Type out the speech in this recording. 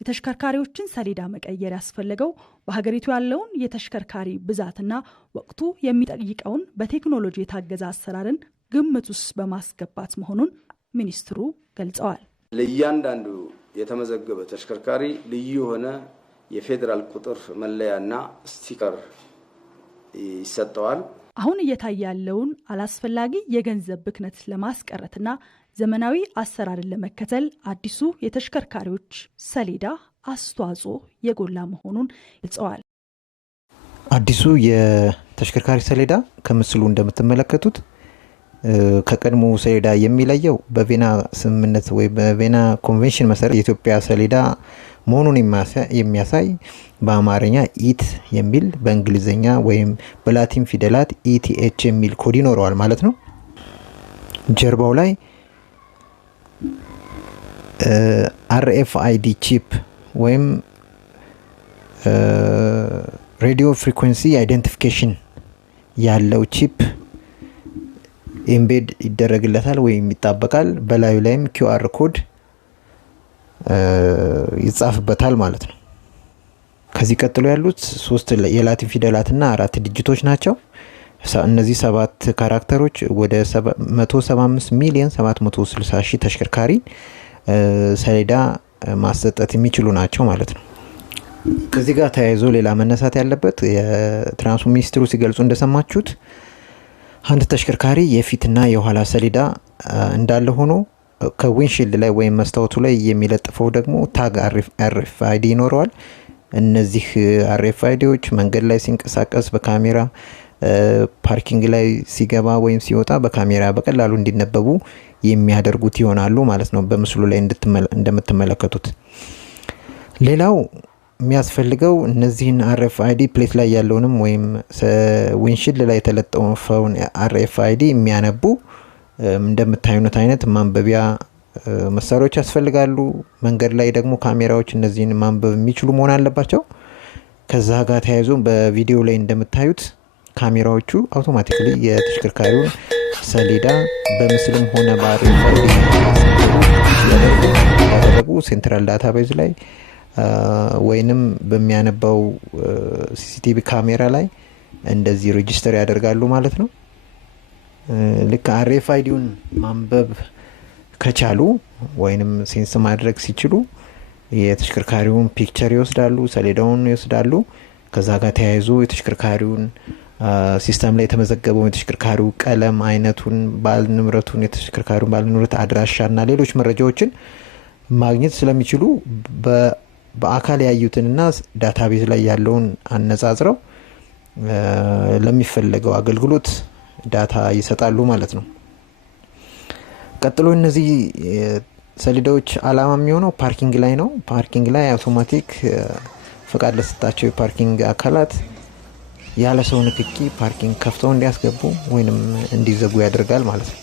የተሽከርካሪዎችን ሰሌዳ መቀየር ያስፈልገው በሀገሪቱ ያለውን የተሽከርካሪ ብዛትና ወቅቱ የሚጠይቀውን በቴክኖሎጂ የታገዘ አሰራርን ግምት ውስጥ በማስገባት መሆኑን ሚኒስትሩ ገልጸዋል። ለእያንዳንዱ የተመዘገበ ተሽከርካሪ ልዩ የሆነ የፌዴራል ቁጥር መለያና ስቲከር ይሰጠዋል። አሁን እየታየ ያለውን አላስፈላጊ የገንዘብ ብክነት ለማስቀረትና ዘመናዊ አሰራርን ለመከተል አዲሱ የተሽከርካሪዎች ሰሌዳ አስተዋጽኦ የጎላ መሆኑን ገልጸዋል። አዲሱ የተሽከርካሪ ሰሌዳ ከምስሉ እንደምትመለከቱት ከቀድሞ ሰሌዳ የሚለየው በቬና ስምምነት ወይ በቬና ኮንቬንሽን መሰረት የኢትዮጵያ ሰሌዳ መሆኑን የሚያሳይ በአማርኛ ኢት የሚል በእንግሊዝኛ ወይም በላቲን ፊደላት ኢቲኤች የሚል ኮድ ይኖረዋል ማለት ነው። ጀርባው ላይ አርኤፍአይዲ ቺፕ ወይም ሬዲዮ ፍሪኩዌንሲ አይደንቲፊኬሽን ያለው ቺፕ ኢምቤድ ይደረግለታል ወይም ይጣበቃል። በላዩ ላይም ኪውአር ኮድ ይጻፍበታል ማለት ነው። ከዚህ ቀጥሎ ያሉት 3 የላቲን ፊደላትና 4 ዲጂቶች ናቸው። እነዚህ 7 ካራክተሮች ወደ 175 ሚሊዮን 760 ሺህ ተሽከርካሪ ሰሌዳ ማሰጠት የሚችሉ ናቸው ማለት ነው። ከዚህ ጋር ተያይዞ ሌላ መነሳት ያለበት የትራንስፖርት ሚኒስትሩ ሲገልጹ እንደሰማችሁት አንድ ተሽከርካሪ የፊትና የኋላ ሰሌዳ እንዳለ ሆኖ ከዊንሺልድ ላይ ወይም መስታወቱ ላይ የሚለጥፈው ደግሞ ታግ አርኤፍአይዲ ይኖረዋል። እነዚህ አርኤፍአይዲዎች መንገድ ላይ ሲንቀሳቀስ በካሜራ ፓርኪንግ ላይ ሲገባ ወይም ሲወጣ በካሜራ በቀላሉ እንዲነበቡ የሚያደርጉት ይሆናሉ ማለት ነው። በምስሉ ላይ እንደምትመለከቱት ሌላው የሚያስፈልገው እነዚህን አርኤፍአይዲ ፕሌት ላይ ያለውንም ወይም ዊንሺልድ ላይ የተለጠፈውን አርኤፍአይዲ የሚያነቡ እንደምታዩት አይነት ማንበቢያ መሳሪያዎች ያስፈልጋሉ። መንገድ ላይ ደግሞ ካሜራዎች እነዚህን ማንበብ የሚችሉ መሆን አለባቸው። ከዛ ጋር ተያይዞ በቪዲዮ ላይ እንደምታዩት ካሜራዎቹ አውቶማቲካሊ የተሽከርካሪውን ሰሌዳ በምስልም ሆነ በአርኤፍአይዲ ያደረጉ ሴንትራል ዳታቤዝ ላይ ወይንም በሚያነባው ሲሲቲቪ ካሜራ ላይ እንደዚህ ሬጂስተር ያደርጋሉ ማለት ነው። ልክ አርኤፍአይዲውን ማንበብ ከቻሉ ወይንም ሴንስ ማድረግ ሲችሉ የተሽከርካሪውን ፒክቸር ይወስዳሉ፣ ሰሌዳውን ይወስዳሉ። ከዛ ጋር ተያይዞ የተሽከርካሪውን ሲስተም ላይ የተመዘገበው የተሽከርካሪው ቀለም፣ አይነቱን፣ ባለ ንብረቱን፣ የተሽከርካሪውን ባለ ንብረት አድራሻና ሌሎች መረጃዎችን ማግኘት ስለሚችሉ በአካል ያዩትንና ዳታቤዝ ላይ ያለውን አነጻጽረው ለሚፈለገው አገልግሎት ዳታ ይሰጣሉ ማለት ነው። ቀጥሎ እነዚህ ሰሌዳዎች አላማ የሚሆነው ፓርኪንግ ላይ ነው። ፓርኪንግ ላይ አውቶማቲክ ፈቃድ ለሰጣቸው የፓርኪንግ አካላት ያለ ሰው ንክኪ ፓርኪንግ ከፍተው እንዲያስገቡ ወይንም እንዲዘጉ ያደርጋል ማለት ነው።